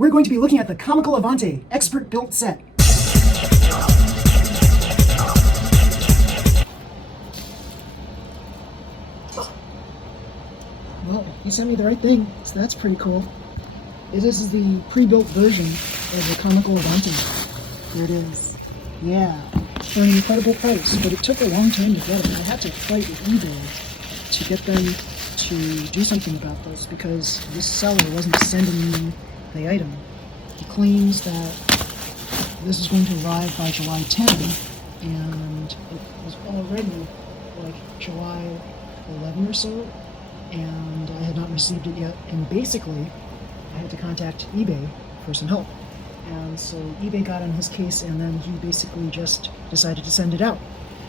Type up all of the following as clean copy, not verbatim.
we're going to be looking at the Comical Avante Expert Built Set. Well, he sent me the right thing, so that's pretty cool. This is the pre-built version of the Comical Avante. Here it is. Yeah, for an incredible price, but it took a long time to get it. I had to fight with eBay to get them to do something about this because this seller wasn't sending me the item. He claims that this is going to arrive by July 10, and it was already like July 11 or so, and I had not received it yet. And basically, I had to contact eBay for some help. And so eBay got on his case, and then he basically just decided to send it out.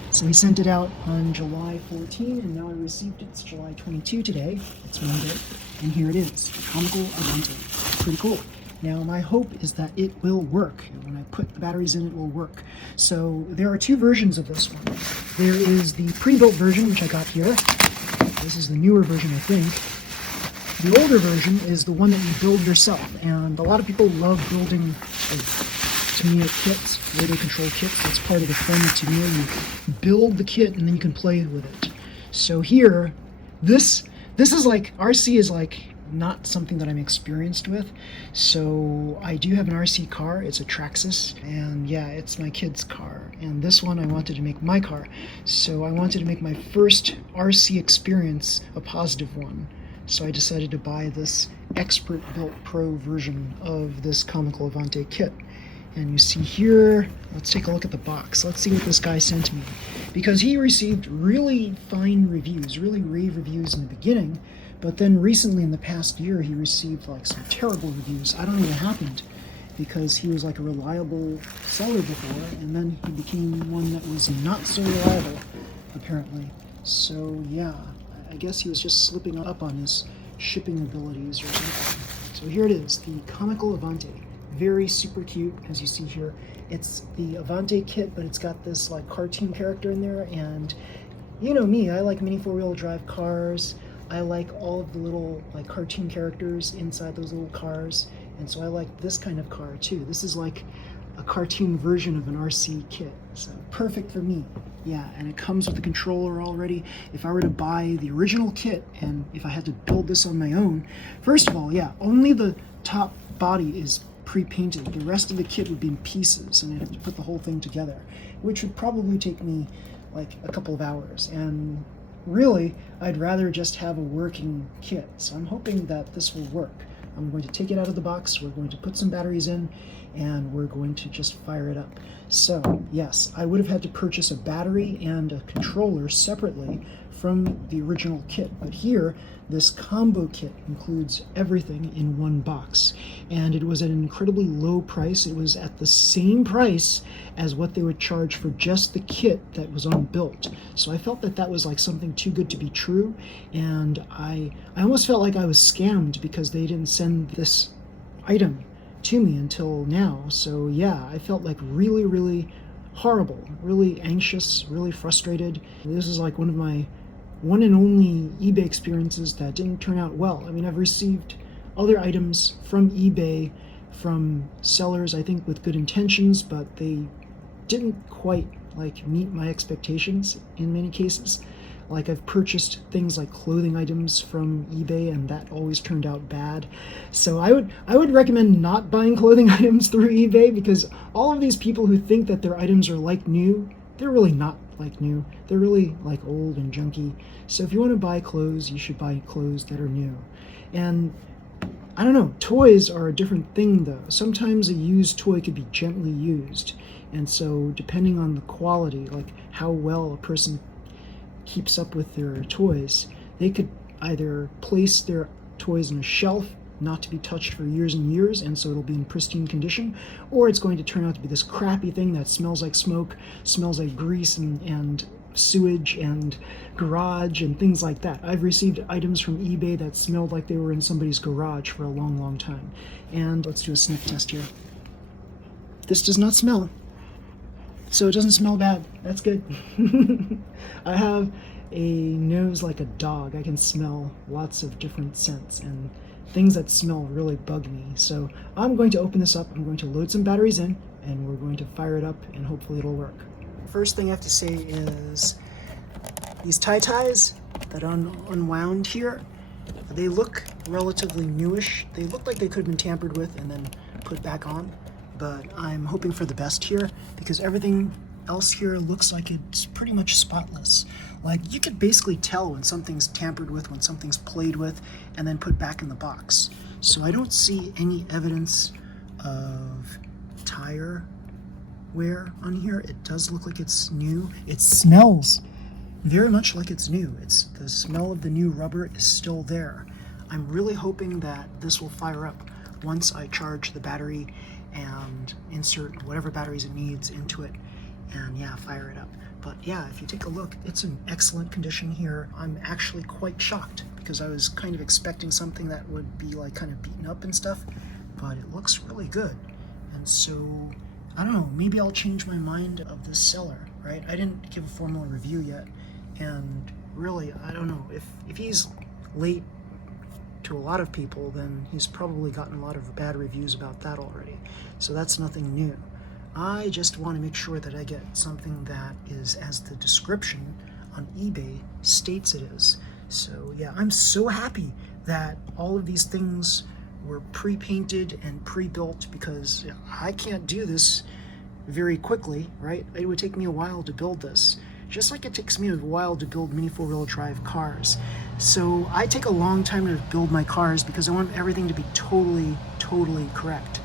So he sent it out on July 14, and now I received it. It's July 22 today. It's Monday, and here it is, Comical Avante. Pretty cool. Now my hope is that it will work. When I put the batteries in, it will work. So there are two versions of this one. There is the pre-built version, which I got here. This is the newer version, I think. The older version is the one that you build yourself, and a lot of people love building Tamiya kits, radio control kits. That's part of the fun of Tamiya. You build the kit and then you can play with it. So here, this is like, RC is like not something that I'm experienced with. So I do have an RC car. It's a Traxxas, and yeah, it's my kid's car. And this one I wanted to make my car. So I wanted to make my first RC experience a positive one. So I decided to buy this Expert Built Pro version of this Comical Avante kit. And you see here, let's take a look at the box. Let's see what this guy sent me. Because he received really fine reviews, really rave reviews in the beginning, but then recently in the past year he received like some terrible reviews. I don't know what happened, because he was like a reliable seller before, and then he became one that was not so reliable, apparently. So yeah, I guess he was just slipping up on his shipping abilities or something. So here it is, the Comical Avante. Very super cute, as you see here. It's the Avante kit, but it's got this like cartoon character in there, and you know me, I like mini four-wheel drive cars. I like all of the little like cartoon characters inside those little cars, and so I like this kind of car too. This is like a cartoon version of an RC kit, so perfect for me. Yeah, and it comes with a controller already. If I were to buy the original kit, and if I had to build this on my own, first of all, yeah, only the top body is pre-painted. The rest of the kit would be in pieces, and I'd have to put the whole thing together, which would probably take me like a couple of hours. And really, I'd rather just have a working kit. So I'm hoping that this will work. I'm going to take it out of the box, we're going to put some batteries in, and we're going to just fire it up. So yes, I would have had to purchase a battery and a controller separately from the original kit, but here this combo kit includes everything in one box, and it was at an incredibly low price. It was at the same price as what they would charge for just the kit that was unbuilt. So I felt that that was like something too good to be true, and I almost felt like I was scammed because they didn't send this item to me until now. So yeah, I felt like really horrible, really anxious, really frustrated. This is like one of my one and only eBay experiences that didn't turn out well. I mean, I've received other items from eBay from sellers, I think with good intentions, but they didn't quite like meet my expectations in many cases. Like I've purchased things like clothing items from eBay, and that always turned out bad. So I would recommend not buying clothing items through eBay, because all of these people who think that their items are like new, they're really not like new. They're really like old and junky. So if you want to buy clothes, you should buy clothes that are new. And I don't know, toys are a different thing though. Sometimes a used toy could be gently used. And so depending on the quality, like how well a person keeps up with their toys, they could either place their toys on a shelf not to be touched for years and years, and so it'll be in pristine condition, or it's going to turn out to be this crappy thing that smells like smoke, smells like grease and sewage and garage and things like that. I've received items from eBay that smelled like they were in somebody's garage for a long time. And let's do a sniff test here. This does not smell, so it doesn't smell bad. That's good. I have a nose like a dog. I can smell lots of different scents, and things that smell really bug me. So I'm going to open this up, I'm going to load some batteries in, and we're going to fire it up, and hopefully it'll work. First thing I have to say is these ties that unwound here, they look relatively newish. They look like they could have been tampered with and then put back on, but I'm hoping for the best here because everything else here looks like it's pretty much spotless. Like, you could basically tell when something's tampered with, when something's played with, and then put back in the box. So I don't see any evidence of tire wear on here. It does look like it's new. It smells very much like it's new. It's the smell of the new rubber is still there. I'm really hoping that this will fire up once I charge the battery and insert whatever batteries it needs into it and yeah, fire it up. But yeah, if you take a look, it's in excellent condition here. I'm actually quite shocked because I was kind of expecting something that would be like kind of beaten up and stuff, but it looks really good. And so, I don't know, maybe I'll change my mind of this seller, right? I didn't give a formal review yet. And really, I don't know, if he's late to a lot of people, then he's probably gotten a lot of bad reviews about that already. So that's nothing new. I just want to make sure that I get something that is as the description on eBay states it is. So yeah, I'm so happy that all of these things were pre-painted and pre-built because I can't do this very quickly, right? It would take me a while to build this. Just like it takes me a while to build mini four-wheel drive cars. So I take a long time to build my cars because I want everything to be totally correct.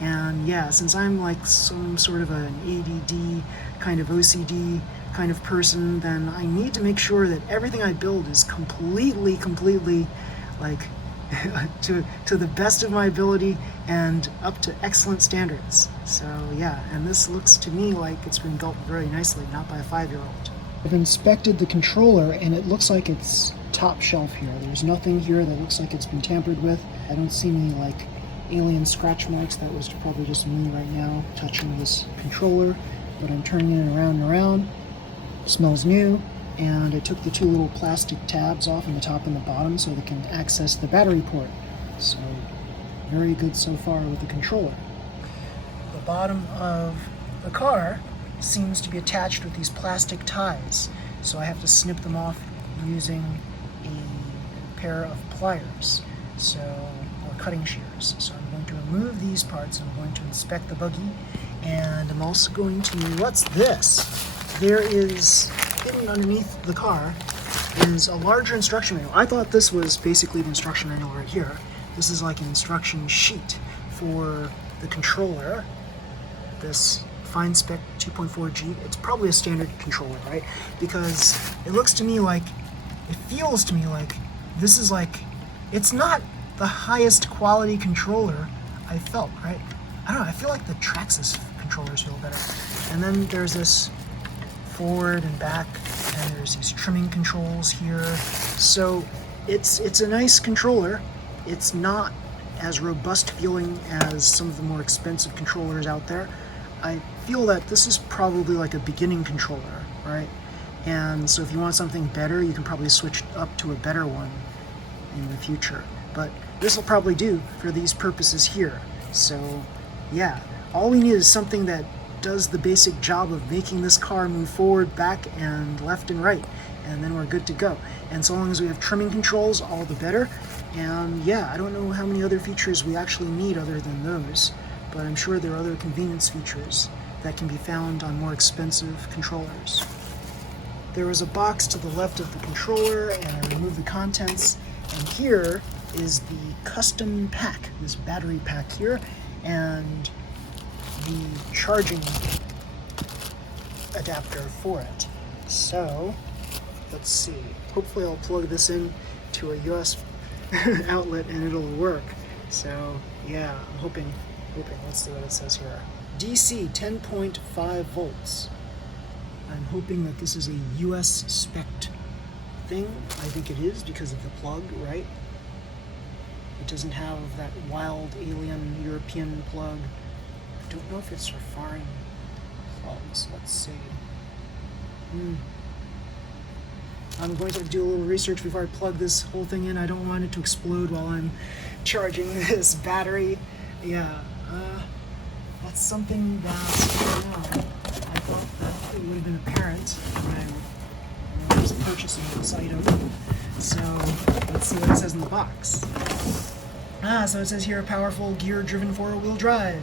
And yeah, since I'm like some sort of an ADD, kind of OCD kind of person, then I need to make sure that everything I build is completely like to the best of my ability and up to excellent standards. So yeah, and this looks to me like it's been built very nicely, not by a 5-year-old. I've inspected the controller and it looks like it's top shelf here. There's nothing here that looks like it's been tampered with. I don't see any like alien scratch marks. That was probably just me right now touching this controller, but I'm turning it around and around. It smells new. And I took the two little plastic tabs off on the top and the bottom so they can access the battery port. So very good so far with the controller. The bottom of the car seems to be attached with these plastic ties, so I have to snip them off using a pair of pliers, or cutting shears. So I'm going to remove these parts. I'm going to inspect the buggy, and I'm also going to, what's this? There is, hidden underneath the car is a larger instruction manual. I thought this was basically the instruction manual right here. This is like an instruction sheet for the controller. This Fine Spec 2.4G. It's probably a standard controller, right? Because it looks to me like, it feels to me like this is like, it's not the highest quality controller I felt, right? I don't know, I feel like the Traxxas controllers feel better. And then there's this forward and back, and there's these trimming controls here. So it's a nice controller. It's not as robust feeling as some of the more expensive controllers out there. I feel that this is probably like a beginning controller, right? And so if you want something better, you can probably switch up to a better one in the future. But this will probably do for these purposes here. So yeah, all we need is something that does the basic job of making this car move forward, back, and left and right, and then we're good to go. And so long as we have trimming controls, all the better. And yeah, I don't know how many other features we actually need other than those, but I'm sure there are other convenience features that can be found on more expensive controllers. There is a box to the left of the controller, and I removed the contents, and here is the custom pack, this battery pack here, and the charging adapter for it. So let's see, hopefully I'll plug this in to a US outlet and it'll work. So yeah, I'm hoping, let's see what it says here. DC 10.5 volts. I'm hoping that this is a US spec thing. I think it is because of the plug, right? It doesn't have that wild alien European plug. I don't know if it's for foreign plugs. Let's see. I'm going to do a little research before I plug this whole thing in. I don't want it to explode while I'm charging this battery. Yeah, that's something that, I thought that it would have been apparent when I was purchasing this item. So let's see what it says in the box. So it says here, powerful gear-driven four-wheel drive.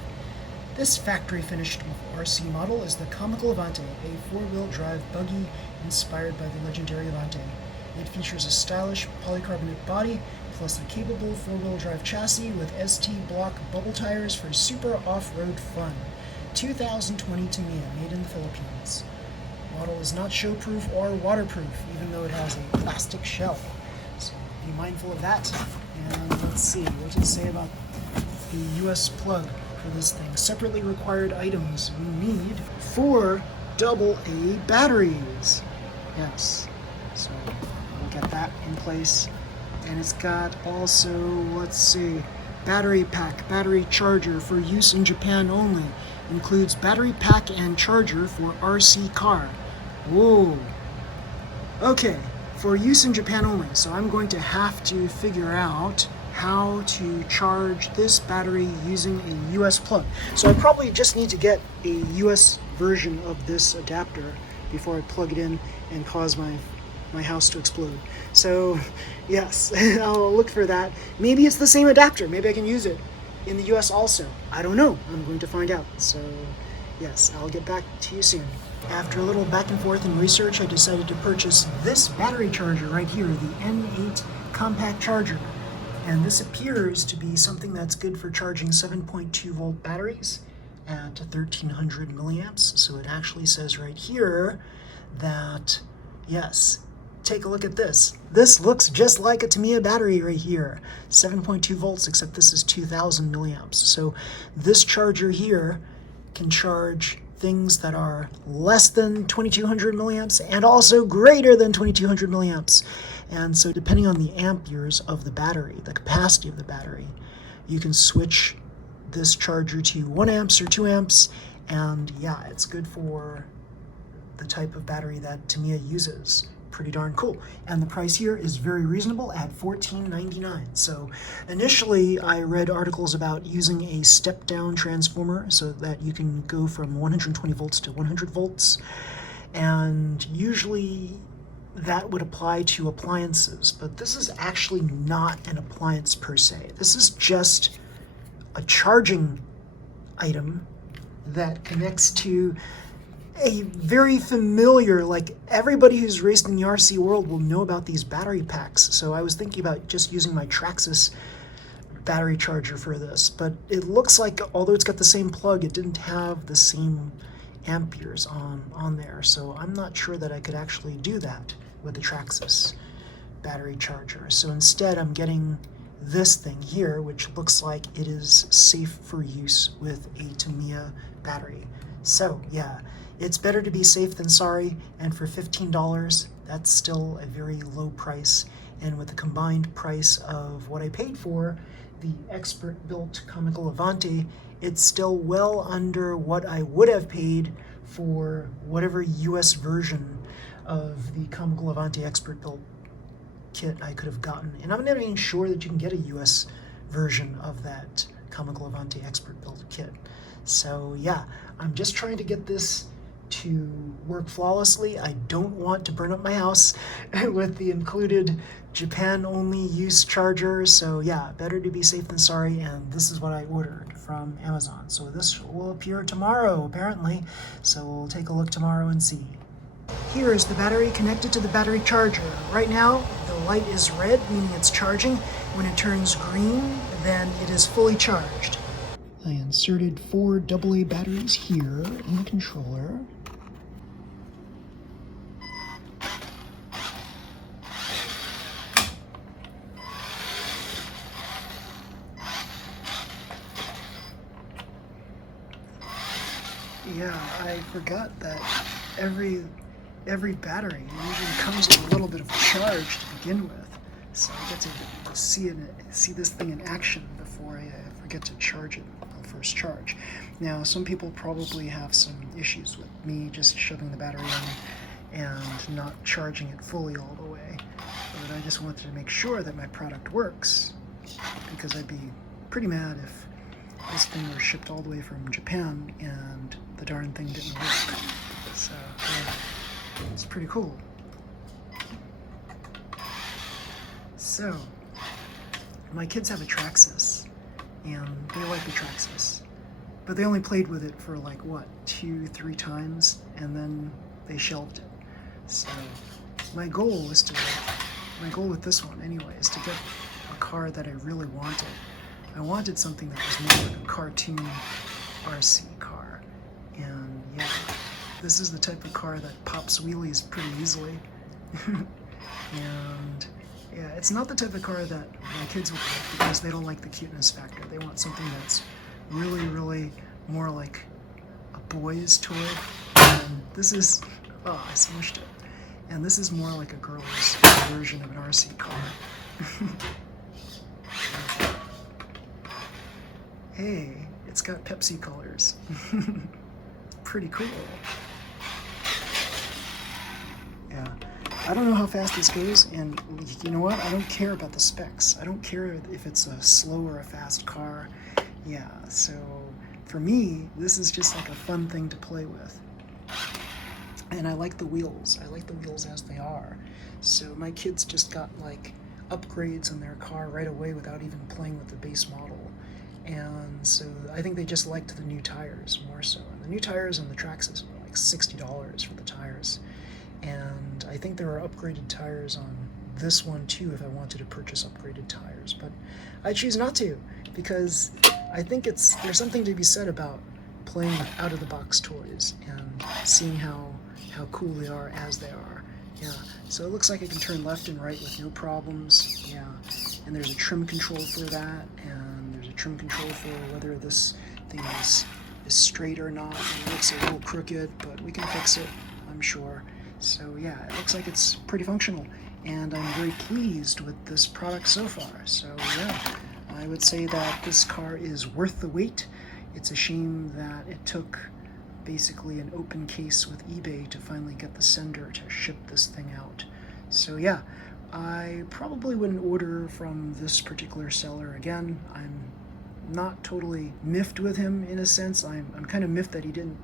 This factory-finished RC model is the Comical Avante, a four-wheel drive buggy inspired by the legendary Avante. It features a stylish polycarbonate body, plus a capable four-wheel drive chassis with ST block bubble tires for super off-road fun. 2020 Tamiya, made in the Philippines. Model is not showproof or waterproof, even though it has a plastic shell. So be mindful of that. And let's see, what does it say about the US plug for this thing? Separately required items. We need 4 AA batteries. Yes. So we'll get that in place. And it's got also, let's see, battery pack, battery charger for use in Japan only. Includes battery pack and charger for RC car. Whoa. Okay, for use in Japan only. So I'm going to have to figure out how to charge this battery using a US plug. So I probably just need to get a US version of this adapter before I plug it in and cause my house to explode. So yes, I'll look for that. Maybe it's the same adapter. Maybe I can use it in the US also. I don't know. I'm going to find out. So yes, I'll get back to you soon. After a little back and forth and research, I decided to purchase this battery charger right here, the N8 compact charger. And this appears to be something that's good for charging 7.2 volt batteries at 1300 milliamps. So it actually says right here that, yes, take a look at this. This looks just like a Tamiya battery right here. 7.2 volts, except this is 2000 milliamps. So this charger here can charge things that are less than 2200 milliamps and also greater than 2200 milliamps. And so depending on the amperes of the battery, the capacity of the battery, you can switch this charger to 1 amps or 2 amps. And yeah, it's good for the type of battery that Tamiya uses. Pretty darn cool. And the price here is very reasonable at $14.99. So initially I read articles about using a step down transformer so that you can go from 120 volts to 100 volts. And usually that would apply to appliances, but this is actually not an appliance per se. This is just a charging item that connects to a very familiar, like everybody who's raced in the RC world will know about these battery packs. So I was thinking about just using my Traxxas battery charger for this, but it looks like although it's got the same plug, it didn't have the same amperes on there. So I'm not sure that I could actually do that with the Traxxas battery charger. So instead I'm getting this thing here, which looks like it is safe for use with a Tamiya battery. So yeah, it's better to be safe than sorry, and for $15, that's still a very low price. And with the combined price of what I paid for the expert-built Comical Avante, it's still well under what I would have paid for whatever US version of the Comical Avante expert-built kit I could have gotten. And I'm not even sure that you can get a US version of that Comical Avante expert-built kit. So yeah, I'm just trying to get this to work flawlessly. I don't want to burn up my house with the included Japan-only use charger. So yeah, better to be safe than sorry, and this is what I ordered from Amazon. So this will appear tomorrow, apparently. So we'll take a look tomorrow and see. Here is the battery connected to the battery charger. Right now, the light is red, meaning it's charging. When it turns green, then it is fully charged. I inserted 4 AA batteries here in the controller. Yeah, I forgot that every battery usually comes with a little bit of charge to begin with. So I get to see this thing in action before I forget to charge it on first charge. Now, some people probably have some issues with me just shoving the battery and not charging it fully all the way. But I just wanted to make sure that my product works, because I'd be pretty mad if this thing were shipped all the way from Japan and the darn thing didn't work. So yeah, it's pretty cool. So my kids have a Traxxas, and they like the Traxxas, but they only played with it for like, what, 2-3 times, and then they shelved it. So my goal with this one anyway is to get a car that I really wanted. I wanted something that was more like a cartoon RC car, and yeah, this is the type of car that pops wheelies pretty easily. And yeah, it's not the type of car that my kids would like, because they don't like the cuteness factor. They want something that's really, really more like a boy's toy. And this is, oh, I smushed it. And this is more like a girl's version of an RC car. Hey, it's got Pepsi colors. Pretty cool. Yeah. I don't know how fast this goes, and you know what? I don't care about the specs. I don't care if it's a slow or a fast car. Yeah, so for me, this is just like a fun thing to play with. And I like the wheels. I like the wheels as they are. So my kids just got like upgrades on their car right away without even playing with the base model. And so I think they just liked the new tires more so. And the new tires on the Traxxas were like $60 for the tires. And I think there are upgraded tires on this one too if I wanted to purchase upgraded tires. But I choose not to, because I think there's something to be said about playing with out-of-the-box toys and seeing how cool they are as they are. Yeah, so it looks like I can turn left and right with no problems. Yeah, and there's a trim control for that, and there's a trim control for whether this thing is straight or not. It looks a little crooked, but we can fix it, I'm sure. So yeah, it looks like it's pretty functional, and I'm very pleased with this product so far. So yeah, I would say that this car is worth the wait. It's a shame that it took basically an open case with eBay to finally get the sender to ship this thing out. So yeah, I probably wouldn't order from this particular seller again. I'm not totally miffed with him in a sense. I'm kind of miffed that he didn't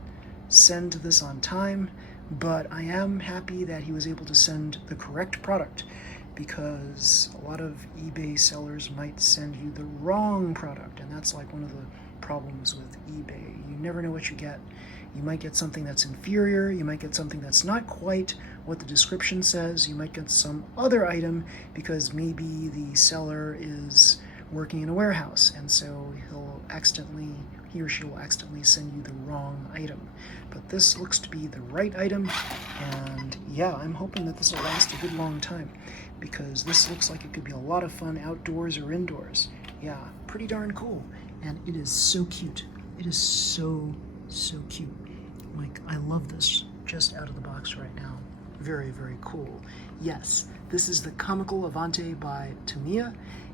send this on time, but I am happy that he was able to send the correct product, because a lot of eBay sellers might send you the wrong product, and that's like one of the problems with eBay. You never know what you get. You might get something that's inferior, you might get something that's not quite what the description says, you might get some other item because maybe the seller is working in a warehouse, and so he or she will accidentally send you the wrong item. But this looks to be the right item, and yeah, I'm hoping that this will last a good long time, because this looks like it could be a lot of fun outdoors or indoors. Yeah, pretty darn cool, and it is so cute. It is so cute. Like, I love this just out of the box right now. Very, very cool. Yes, this is the Comical Avante by Tamiya,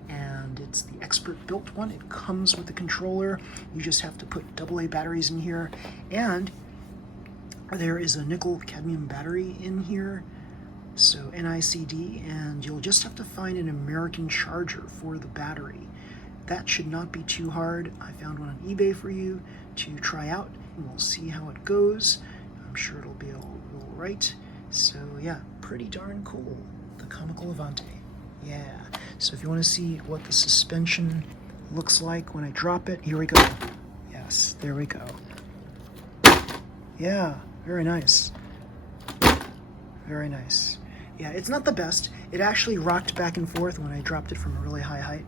and it's the expert built one. It comes with the controller. You just have to put AA batteries in here, and there is a nickel cadmium battery in here, so NICD, and you'll just have to find an American charger for the battery. That should not be too hard. I found one on eBay for you to try out, and we'll see how it goes. I'm sure it'll be all right. So yeah, pretty darn cool. The Comical Avante. Yeah. So if you want to see what the suspension looks like when I drop it, here we go. Yes, there we go. Yeah, very nice. Very nice. Yeah, it's not the best. It actually rocked back and forth when I dropped it from a really high height.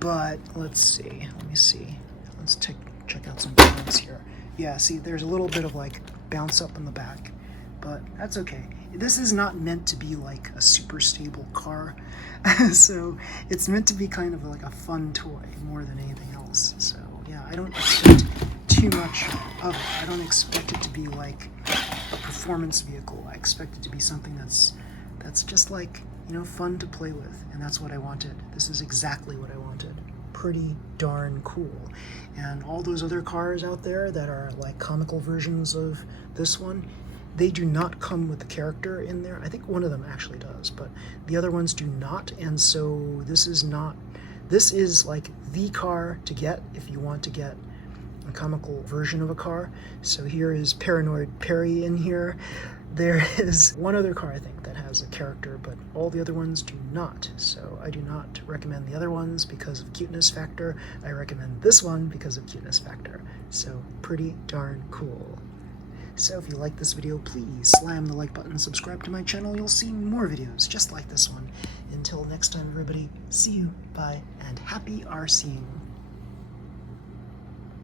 But let's see. Let me see. Let's check out some balance here. Yeah, see, there's a little bit of like bounce up in the back, but that's okay. This is not meant to be like a super stable car. So it's meant to be kind of like a fun toy more than anything else. So yeah, I don't expect too much of it. I don't expect it to be like a performance vehicle. I expect it to be something that's just like, you know, fun to play with, and that's what I wanted. This is exactly what I wanted. Pretty darn cool. And all those other cars out there that are like comical versions of this one, they do not come with the character in there. I think one of them actually does, but the other ones do not, and so this is like the car to get if you want to get a comical version of a car. So here is Paranoid Perry in here. There is one other car, I think, that has a character, but all the other ones do not. So I do not recommend the other ones because of cuteness factor. I recommend this one because of cuteness factor. So pretty darn cool. So if you like this video, please slam the like button and subscribe to my channel. You'll see more videos just like this one. Until next time, everybody, see you, bye, and happy RCing.